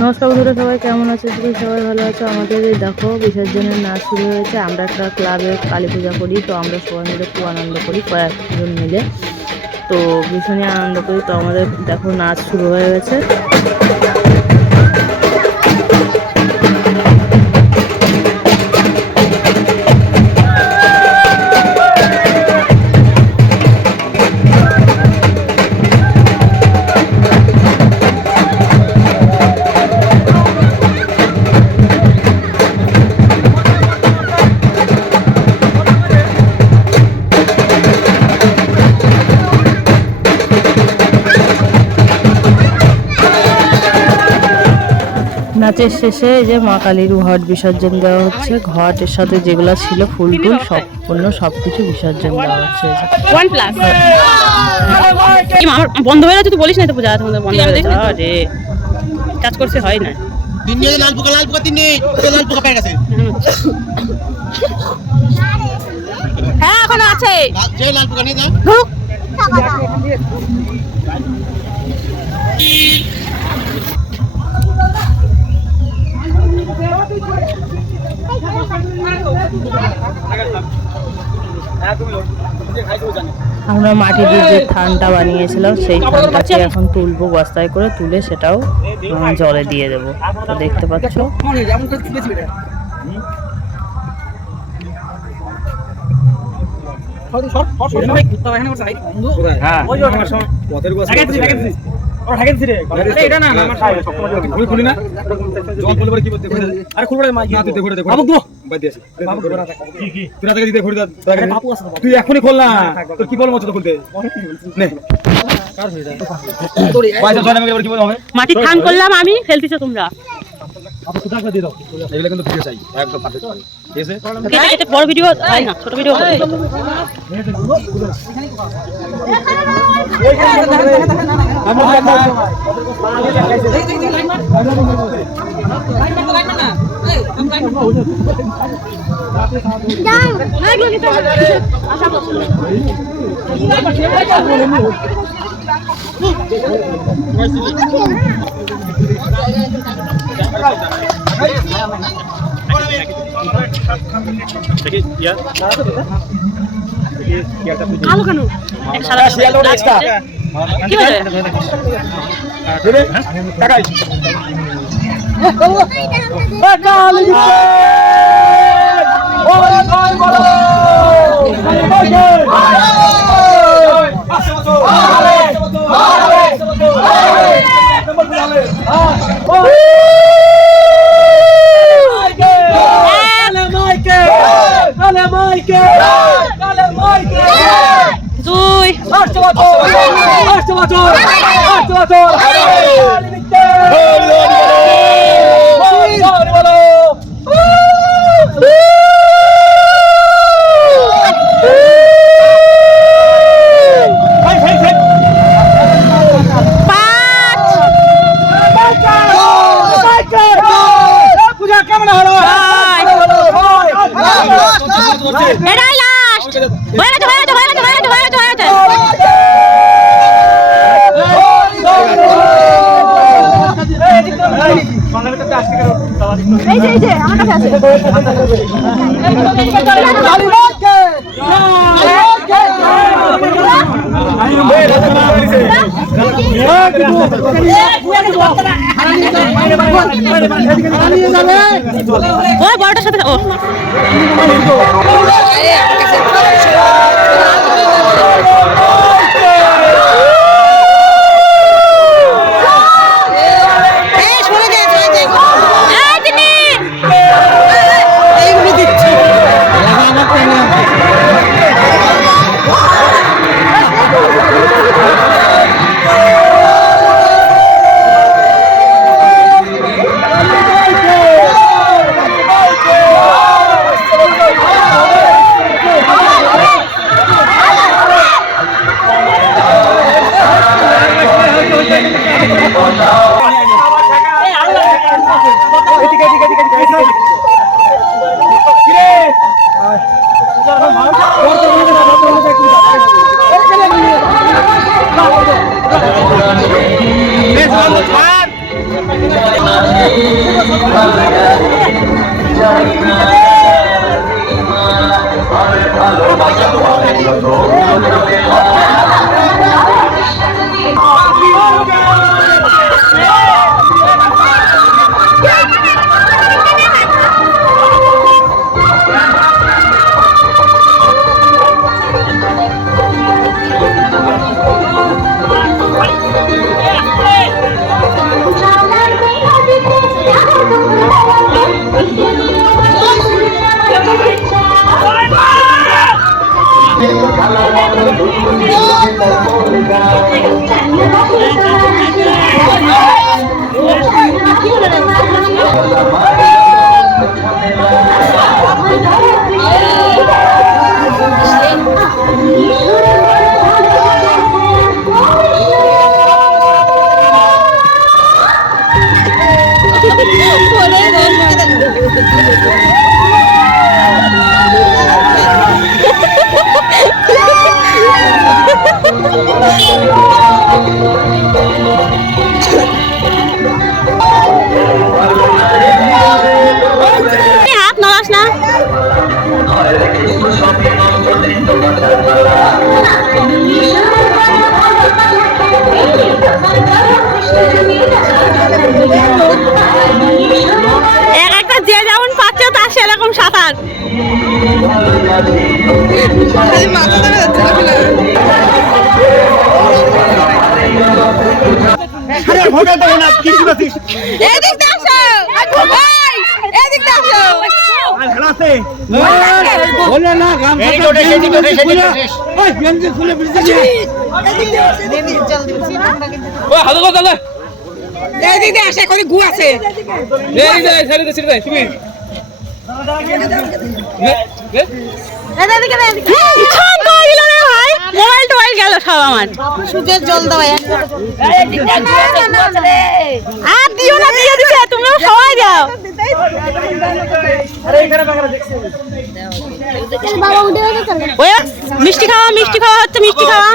নমস্কার বন্ধুরা, সবাই কেমন আছে? সবাই ভালো আছে। আমাদের এই দেখো বিসর্জনের নাচ শুরু হয়েছে। আমরা একটা ক্লাবে কালী পূজা করি, তো আমরা সবাই মিলে খুব আনন্দ করি, কয়েকজন মিলে। তো ভীষণই আনন্দ করি। তো আমাদের দেখো নাচ শুরু হয়ে গেছে। নাচের শেষে যে মা কালীর ঘট বিসর্জন দেওয়া হচ্ছে। ঘটের সাথে যেগুলো ছিল ফুল টুল সম্পূর্ণ সবকিছু বিসর্জন দেওয়া হচ্ছে। বন্ধ হয়ে গেছে, তুই বলিস না তো পূজা তোমাদের বন্ধ হয়ে গেছে। আরে কাজ করতে হয় না। লাল পোকা লাল পোকা পেয়ে গেছে। হ্যাঁ এখনো আছে। যে লাল পোকা নেই না আমরা মাটি দিয়ে যে থানটা বানিয়েছিলাম সেই থানটাকে এখন তুলবো, বস্তায় করে তুলে সেটাও জলে দিয়ে দেবো। তো দেখতে পাচ্ছ তুই এখনই খোল না, তোর কি বলবো তো খুলতে মাটি থান করলাম আমি, ফেলতেছো তোমরা। বড় ভিডিও হয় না, ছোট ভিডিও আলো কেন কি বড়টার সাথে হাত নাড়াস না। এক একটা যে যেমন পাচ্ছে তার সেরকম সাঁতার। মোবাইল টোবাইল গেল সব আমার। সুজের জল দাও আর দিও না, দিয়ে দিছে, তুমিও সবাই দাও। মিষ্টি খাওয়া, মিষ্টি খাওয়া হচ্ছে, মিষ্টি খাওয়া।